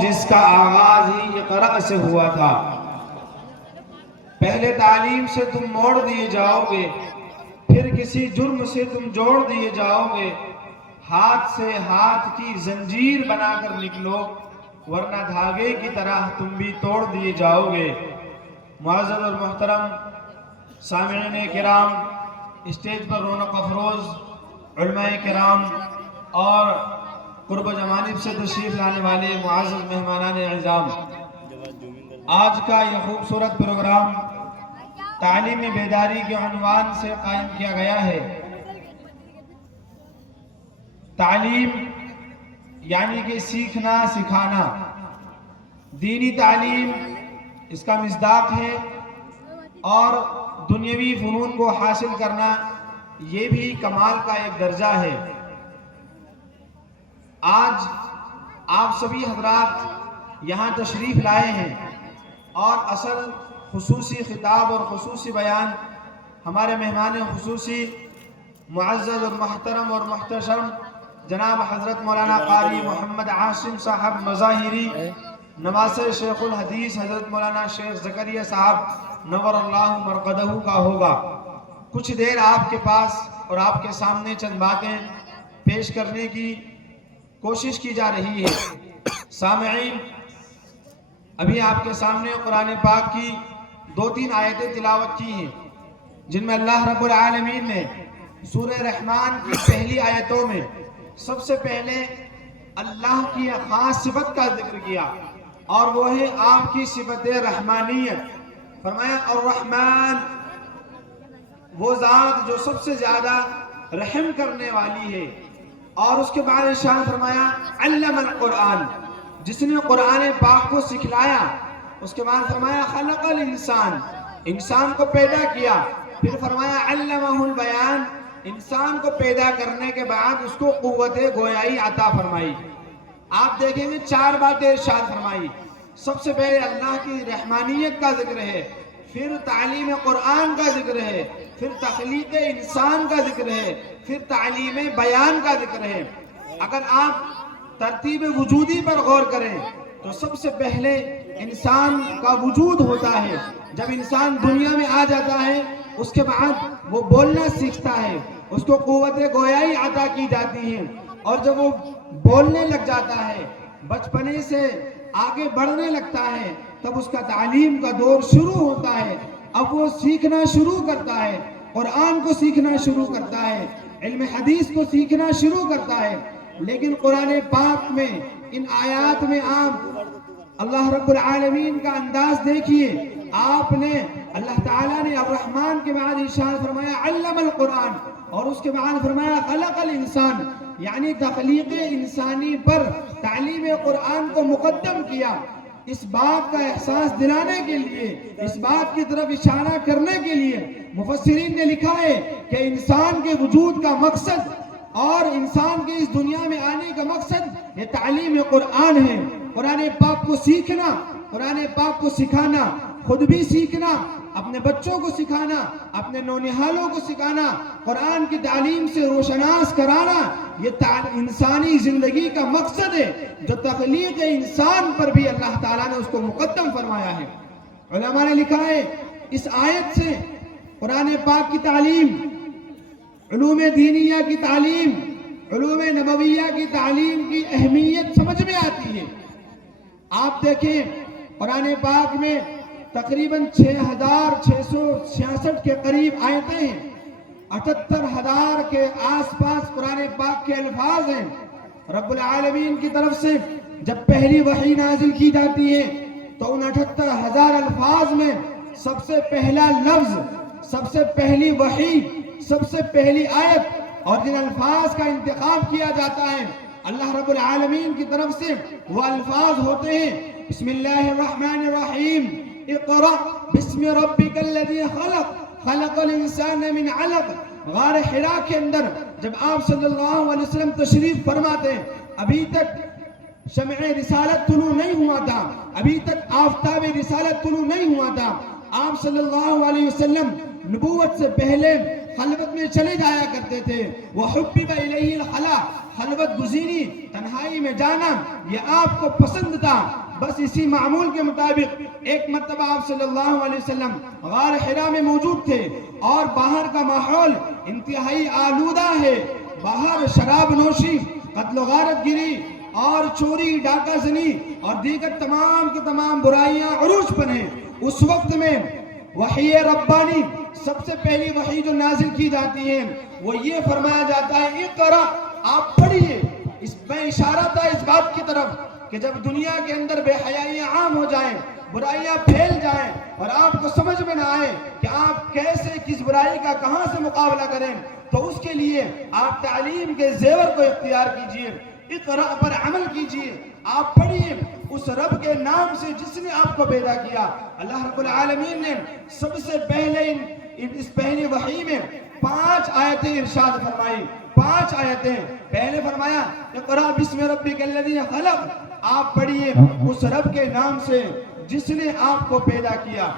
جس کا آغاز ہی اقرأ سے ہوا تھا۔ پہلے تعلیم سے تم موڑ دیے جاؤ گے، پھر کسی جرم سے تم جوڑ دیے جاؤ گے۔ ہاتھ سے ہاتھ کی زنجیر بنا کر نکلو، ورنہ دھاگے کی طرح تم بھی توڑ دیے جاؤ گے۔ معزز اور محترم سامعین کرام، اسٹیج پر رونق افروز علماء کرام اور قرب و جمانب سے تشریف لانے والے معزز مہمانان اعظام، آج کا یہ خوبصورت پروگرام تعلیم بیداری کے عنوان سے قائم کیا گیا ہے۔ تعلیم یعنی کہ سیکھنا سکھانا، دینی تعلیم اس کا مصداق ہے، اور دنیاوی فنون کو حاصل کرنا یہ بھی کمال کا ایک درجہ ہے۔ آج آپ سبھی حضرات یہاں تشریف لائے ہیں، اور اصل خصوصی خطاب اور خصوصی بیان ہمارے مہمان خصوصی معزز اور محترم اور محتشم جناب حضرت مولانا قاری محمد عاصم صاحب مظاہری، نواسہ شیخ الحدیث حضرت مولانا شیخ زکریا صاحب نور اللہ مرقدہ کا ہوگا۔ کچھ دیر آپ کے پاس اور آپ کے سامنے چند باتیں پیش کرنے کی کوشش کی جا رہی ہے۔ سامعین، ابھی آپ کے سامنے قرآن پاک کی 2-3 آیتیں تلاوت کی ہیں، جن میں اللہ رب العالمین نے سورہ رحمان کی پہلی آیتوں میں سب سے پہلے اللہ کی خاص صفت کا ذکر کیا، اور وہ ہے آپ کی صفت رحمانیت۔ فرمایا الرحمن، وہ ذات جو سب سے زیادہ رحم کرنے والی ہے، اور اس کے بعد ارشاد فرمایا علم القرآن، جس نے قرآن پاک کو سکھلایا۔ اس کے بعد فرمایا خلق الانسان، انسان کو پیدا کیا۔ پھر فرمایا علمہ البیان، انسان کو پیدا کرنے کے بعد اس کو قوت گویائی عطا فرمائی۔ آپ دیکھیں گے 4 باتیں ارشاد فرمائی۔ سب سے پہلے اللہ کی رحمانیت کا ذکر ہے، پھر تعلیم قرآن کا ذکر ہے، پھر تخلیق انسان کا ذکر ہے، پھر تعلیم بیان کا ذکر ہے۔ اگر آپ ترتیب وجودی پر غور کریں تو سب سے پہلے انسان کا وجود ہوتا ہے۔ جب انسان دنیا میں آ جاتا ہے، اس کے بعد وہ بولنا سیکھتا ہے، اس کو قوت گویائی عطا کی جاتی ہے، اور جب وہ بولنے لگ جاتا ہے، بچپنے سے آگے بڑھنے لگتا ہے، تب اس کا تعلیم کا دور شروع ہوتا ہے۔ اب وہ سیکھنا شروع کرتا ہے، قرآن کو سیکھنا شروع کرتا ہے، علم حدیث کو سیکھنا شروع کرتا ہے۔ لیکن قرآن پاک میں ان آیات میں آپ اللہ رب العالمین کا انداز دیکھیے۔ آپ نے اللہ تعالیٰ نے الرحمن کے بعد ارشاد فرمایا علم القرآن، اور اس کے بعد فرمایا خلق الانسان، یعنی تخلیق انسانی پر تعلیم قرآن کو مقدم کیا۔ اس بات کا احساس دلانے کے لیے، اس بات کی طرف اشارہ کرنے کے لیے مفسرین نے لکھا ہے کہ انسان کے وجود کا مقصد اور انسان کے اس دنیا میں آنے کا مقصد یہ تعلیم قرآن ہے۔ قرآن پاک کو سیکھنا، قرآن پاک کو سکھانا، خود بھی سیکھنا، اپنے بچوں کو سکھانا، اپنے نونہالوں کو سکھانا، قرآن کی تعلیم سے روشناس کرانا، یہ انسانی زندگی کا مقصد ہے، جو تخلیق انسان پر بھی اللہ تعالیٰ نے اس کو مقدم فرمایا ہے۔ علماء نے لکھا ہے اس آیت سے قرآن پاک کی تعلیم، علوم دینیہ کی تعلیم، علوم نبویہ کی تعلیم کی اہمیت سمجھ میں آتی ہے۔ آپ دیکھیں قرآن پاک میں تقریباً 6666 کے قریب آیتیں ہیں، 78,000 کے آس پاس قرآن پاک کے الفاظ ہیں۔ رب العالمین کی طرف سے جب پہلی وحی نازل کی جاتی ہے تو ان 78,000 الفاظ میں سب سے پہلا لفظ، سب سے پہلی وحی، سب سے پہلی آیت اور جن الفاظ کا انتخاب کیا جاتا ہے اللہ رب العالمین کی طرف سے، وہ الفاظ ہوتے ہیں بسم اللہ الرحمن الرحیم، اقرأ بسم ربک الذی خلق، خلق الانسان من علق۔ غار حرا کے اندر جب آپ صلی اللہ علیہ وسلم تشریف فرماتے ہیں، ابھی تک شمع رسالت طلوع نہیں ہوا تھا، ابھی تک آفتاب رسالت طلوع نہیں ہوا تھا۔ آپ صلی اللہ علیہ وسلم نبوت سے پہلے خلوت میں چلے جایا کرتے تھے. وحبب الیہ الخلا، خلوت گزینی، تنہائی میں جانا یہ آپ کو پسند تھا. بس اسی معمول کے مطابق ایک مرتبہ آپ صلی اللہ علیہ وسلم غار حرا میں موجود تھے اور باہر کا ماحول انتہائی آلودہ ہے. باہر شراب نوشی، قتل و غارت گری اور چوری، ڈاکہ زنی اور دیگر تمام کی تمام برائیاں عروج پر ہیں. اس وقت میں وحی ربانی، سب سے پہلی وحی جو نازل کی جاتی ہے وہ یہ فرمایا جاتا ہے اقرا، آپ پڑھیے. اس میں اشارہ تھا اس بات کی طرف کہ جب دنیا کے اندر بے حیائیاں عام ہو جائیں، برائیاں پھیل جائیں اور آپ کو سمجھ میں نہ آئے کہ آپ کیسے کس برائی کا کہاں سے مقابلہ کریں، تو اس کے لیے آپ تعلیم کے زیور کو اختیار کیجئے. اقرا پر عمل کیجئے، آپ پڑھیے اس رب کے نام سے جس نے آپ کو پیدا کیا. اللہ رب العالمین نے سب سے پہلے اس پہلی وحی میں 5 آیتیں ارشاد فرمائی. 5 آیتیں. پہلے فرمایا اقرا بسم ربک الذی خلق، آپ پڑھیے اس رب کے نام سے جس نے آپ کو پیدا کیا.